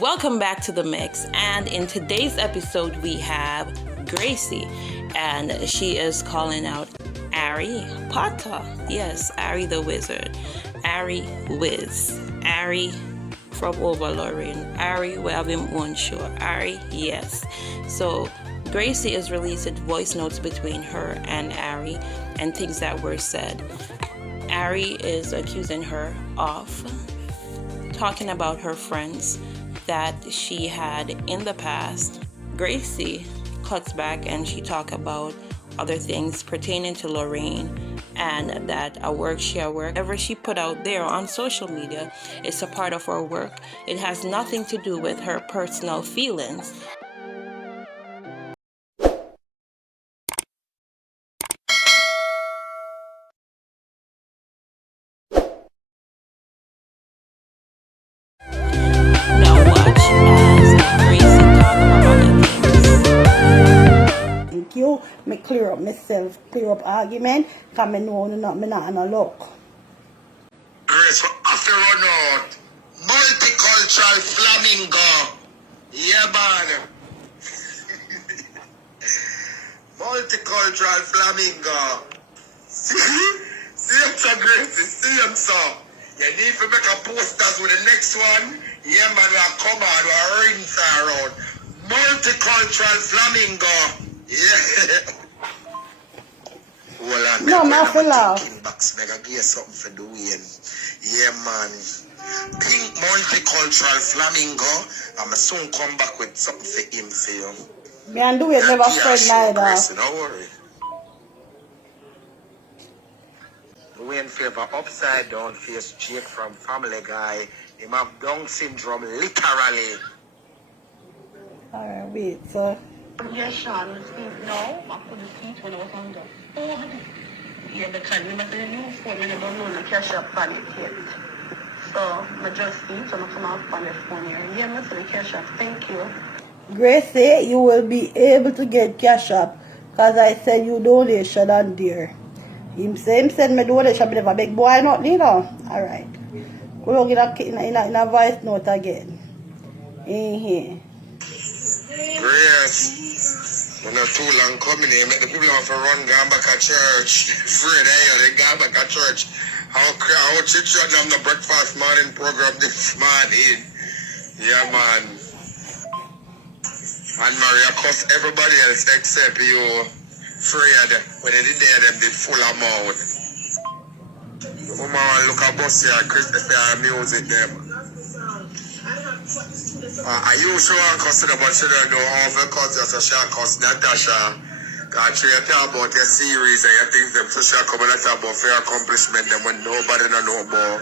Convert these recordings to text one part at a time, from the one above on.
Welcome back to the mix, and in today's episode we have Gracie, and she is calling out Ari Potter. Yes, Ari the Wizard, Ari Wiz, Ari from over Lorraine, Ari we have him on show, Ari, yes. So Gracie is releasing voice notes between her and Ari and things that were said. Ari is accusing her of talking about her friends that she had in the past. Gracie cuts back and she talks about other things pertaining to Lorraine, and that whatever she put out there on social media is a part of her work. It has nothing to do with her personal feelings. Thank you. Me clear up myself, clear up argument, because I know me not in a look. Grace, after run out, multicultural flamingo. Yeah, man. Multicultural flamingo. See him, sir, Gracie. See him, sir. You need to make a posters with the next one. Yeah, man, we'll come on, we'll rinse around. Multicultural flamingo. Yeah. Well, no, man, for laugh. Mega give you something for doing. Yeah, man. Pink multicultural flamingo. I'ma soon come back with something for him for you. Me and do it never friend neither. Don't worry. We in favor upside down face Jake from Family Guy. Him have Down syndrome literally. Alright, wait, so. Yes, Sean. No, I couldn't see it when I was on the phone. Yeah, because we must have new phone and I don't know the cash up on it yet. So, I just need to come out on the phone here. Yeah, I the cash up. Thank you. Gracie, you will be able to get cash up because I said you donation on there. Him send me donation, but if a big boy not, you know. Alright. Go get in a voice note again. In here. Grace, we're not too long coming here. Make the people have to run going back at church. Afraid they going back at church. How church on the breakfast morning program this morning. Yeah, man. And Maria cuss everybody else except you. Afraid when they did there, them did full of mouth. Woman look at bus here, Christopher music them. I usually consider but she don't know how to cut you, so she cuss Natasha. Because she talk about your series and you think them, so she come and talk about fair accomplishment them when nobody know about.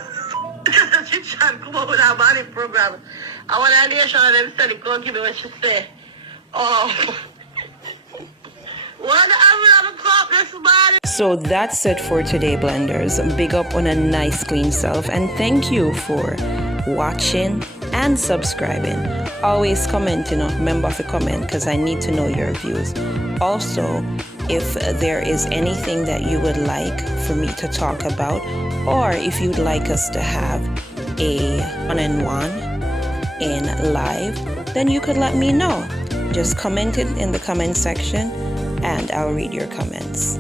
She can't come up with a body program. I want to hear her them say, go give me what she say. Oh. So that's it for today, blenders. Big up on a nice clean self, and thank you for watching and subscribing. Always comment, remember to comment because I need to know your views. Also, if there is anything that you would like for me to talk about, or if you'd like us to have a one-on-one in live, then you could let me know. Just comment it in the comment section and I'll read your comments.